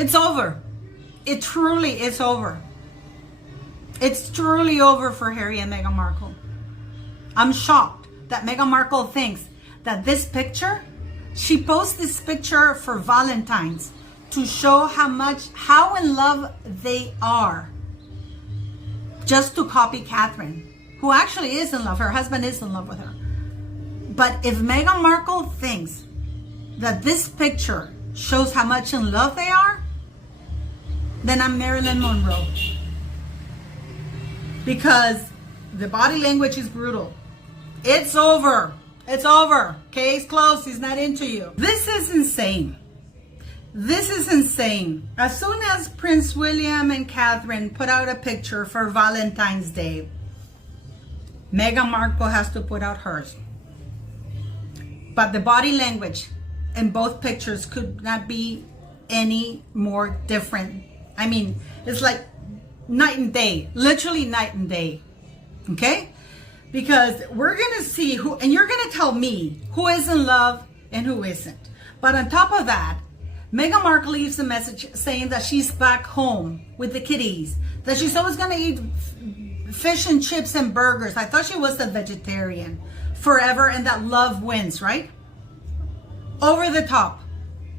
It's over. It truly is over. It's truly over for Harry and Meghan Markle. I'm shocked that Meghan Markle thinks that this picture, she posts this picture for Valentine's to show how in love they are. Just to copy Catherine, who actually is in love. Her husband is in love with her. But if Meghan Markle thinks that this picture shows how much in love they are, then I'm Marilyn Monroe. Because the body language is brutal. It's over. It's over. Case closed. He's not into you. This is insane. This is insane. As soon as Prince William and Catherine put out a picture for Valentine's Day, Meghan Markle has to put out hers. But the body language in both pictures could not be any more different. I mean, it's like night and day, literally night and day. Okay? Because we're going to see who, and you're going to tell me who is in love and who isn't. But on top of that, Meghan Markle leaves a message saying that she's back home with the kitties, that she's always going to eat fish and chips and burgers. I thought she was a vegetarian forever and that love wins, right? Over the top.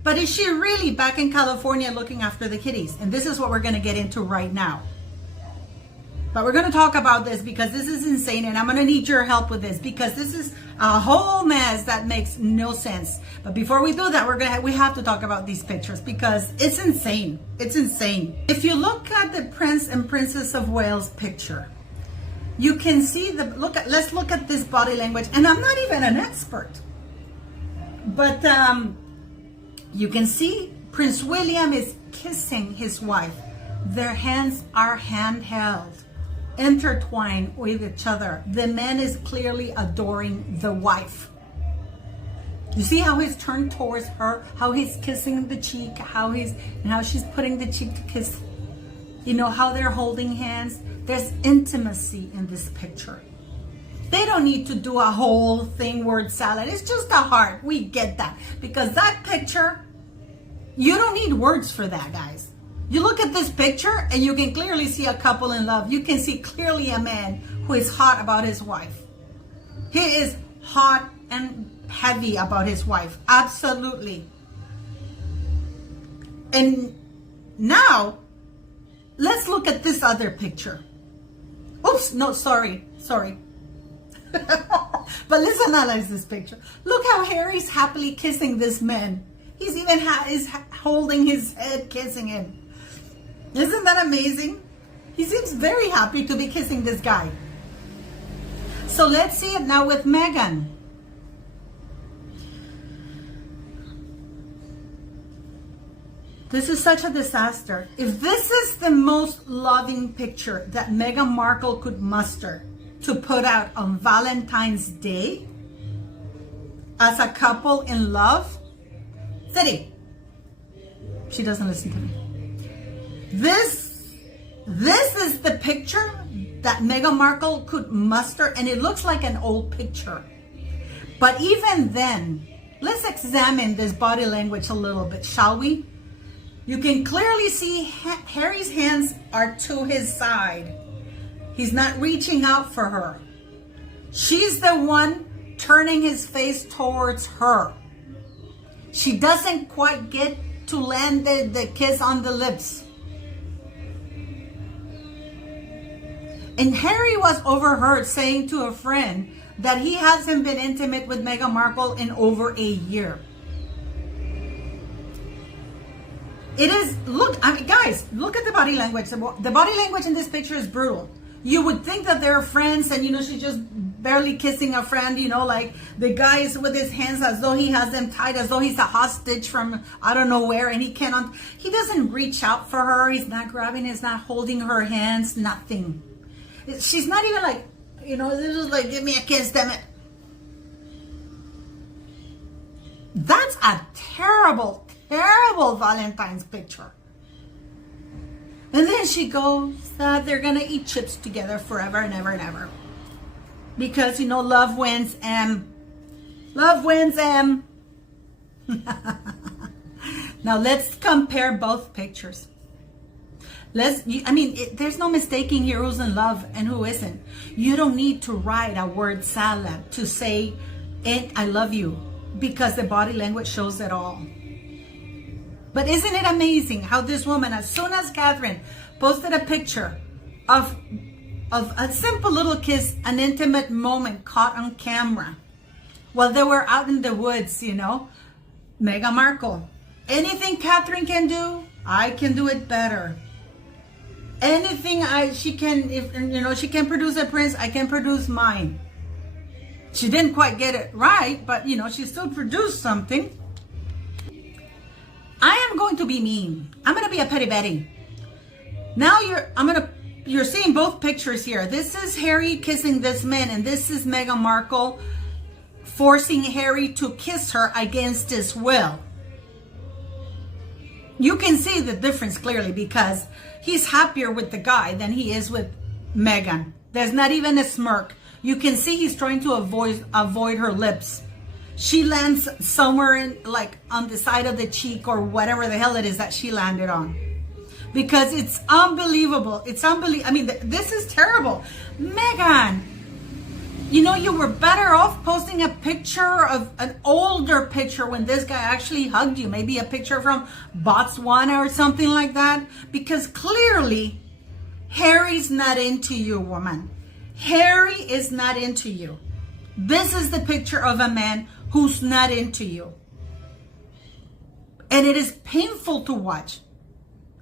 But is she really back in California looking after the kitties? And this is what we're going to get into right now. But we're going to talk about this because this is insane and I'm going to need your help with this because this is a whole mess that makes no sense. But before we do that, we have to talk about these pictures because it's insane. It's insane. If you look at the Prince and Princess of Wales picture, you can see let's look at this body language. And I'm not even an expert. But you can see Prince William is kissing his wife. Their hands are handheld, intertwined with each other. The man is clearly adoring the wife. You see how he's turned towards her, how he's kissing the cheek, how she's putting the cheek to kiss. You know how they're holding hands. There's intimacy in this picture. They don't need to do a whole thing word salad. It's just a heart. We get that. Because that picture, you don't need words for that, guys. You look at this picture and you can clearly see a couple in love. You can see clearly a man who is hot about his wife. He is hot and heavy about his wife. Absolutely. And now, let's look at this other picture. Oops, no, sorry. But let's analyze this picture. Look how Harry's happily kissing this man. He's even is holding his head, kissing him. Isn't that amazing? He seems very happy to be kissing this guy. So let's see it now with Meghan. This is such a disaster. If this is the most loving picture that Meghan Markle could muster to put out on Valentine's Day as a couple in love, City, she doesn't listen to me. This is the picture that Meghan Markle could muster, and it looks like an old picture. But even then, let's examine this body language a little bit, shall we? You can clearly see Harry's hands are to his side. He's not reaching out for her. She's the one turning his face towards her. She doesn't quite get to land the kiss on the lips. And Harry was overheard saying to a friend that he hasn't been intimate with Meghan Markle in over a year. It is, guys, look at the body language. The body language in this picture is brutal. You would think that they're friends and, she's just barely kissing a friend, like the guy is with his hands as though he has them tied, as though he's a hostage from I don't know where, and he doesn't reach out for her. He's not grabbing, he's not holding her hands, nothing. She's not even like, this is like, give me a kiss, damn it. That's a terrible, terrible Valentine's picture. And then she goes that they're going to eat chips together forever and ever and ever. Because, love wins, Love wins, Now let's compare both pictures. There's no mistaking here who's in love and who isn't. You don't need to write a word salad to say, I love you, because the body language shows it all. But isn't it amazing how this woman, as soon as Catherine posted a picture of a simple little kiss, an intimate moment caught on camera while they were out in the woods, Meghan Markle, anything Catherine can do, I can do it better. Anything she can produce a prince, I can produce mine. She didn't quite get it right, but she still produced something. I am going to be mean. I'm going to be a petty Betty. Now you're seeing both pictures here. This is Harry kissing this man, and this is Meghan Markle forcing Harry to kiss her against his will. You can see the difference clearly because he's happier with the guy than he is with Meghan. There's not even a smirk. You can see he's trying to avoid her lips. She lands somewhere on the side of the cheek or whatever the hell it is that she landed on. Because it's unbelievable. It's unbelievable. This is terrible. Meghan, you were better off posting a picture of an older picture when this guy actually hugged you. Maybe a picture from Botswana or something like that. Because clearly, Harry's not into you, woman. Harry is not into you. This is the picture of a man who's not into you. And it is painful to watch.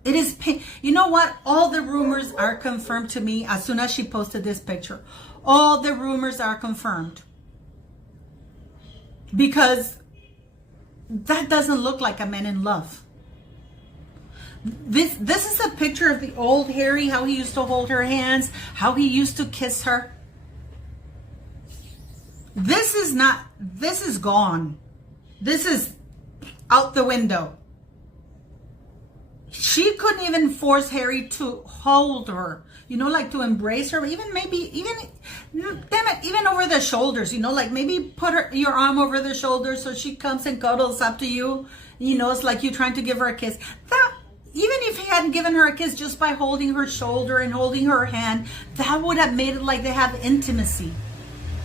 It is You know what? All the rumors are confirmed to me as soon as she posted this picture. All the rumors are confirmed. Because that doesn't look like a man in love. This is a picture of the old Harry, how he used to hold her hands, how he used to kiss her. This is gone. This is out the window. She couldn't even force Harry to hold her, to embrace her, even over the shoulders, maybe put your arm over the shoulder so she comes and cuddles up to you. It's like you trying to give her a kiss. Even if he hadn't given her a kiss just by holding her shoulder and holding her hand, that would have made it like they have intimacy.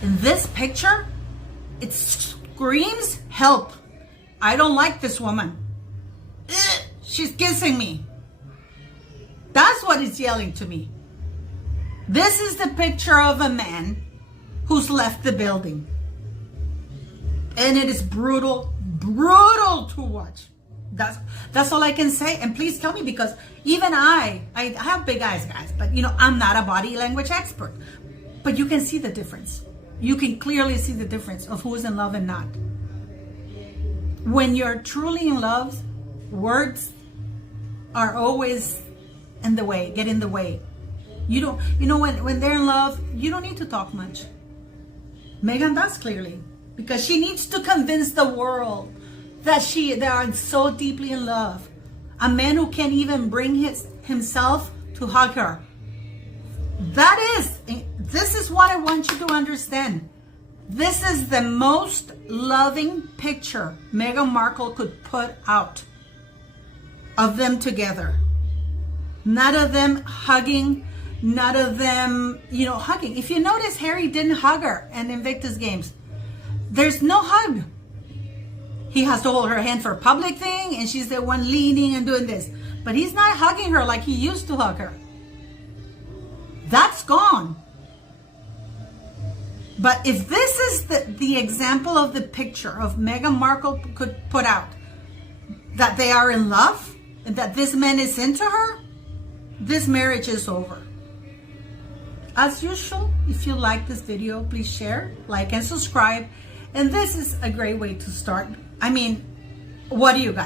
In this picture, it screams help. I don't like this woman. Ugh, she's kissing me. That's what it's yelling to me. This is the picture of a man who's left the building. And it is brutal to watch. That's all I can say. And please tell me, because even I have big eyes, guys, but I'm not a body language expert. But you can see the difference. You can clearly see the difference of who's in love and not. When you're truly in love, words are always in the way, get in the way. When they're in love, you don't need to talk much. Meghan does clearly, because she needs to convince the world that they are so deeply in love. A man who can't even bring himself to hug her. This is what I want you to understand. This is the most loving picture Meghan Markle could put out of them together. None of them hugging, none of them, hugging. If you notice, Harry didn't hug her in Invictus Games. There's no hug. He has to hold her hand for a public thing, and she's the one leaning and doing this. But he's not hugging her like he used to hug her. That's gone. But if this is the example of the picture of Meghan Markle could put out, that they are in love and that this man is into her, this marriage is over. As usual, if you like this video, please share, like, and subscribe. And this is a great way to start. What do you guys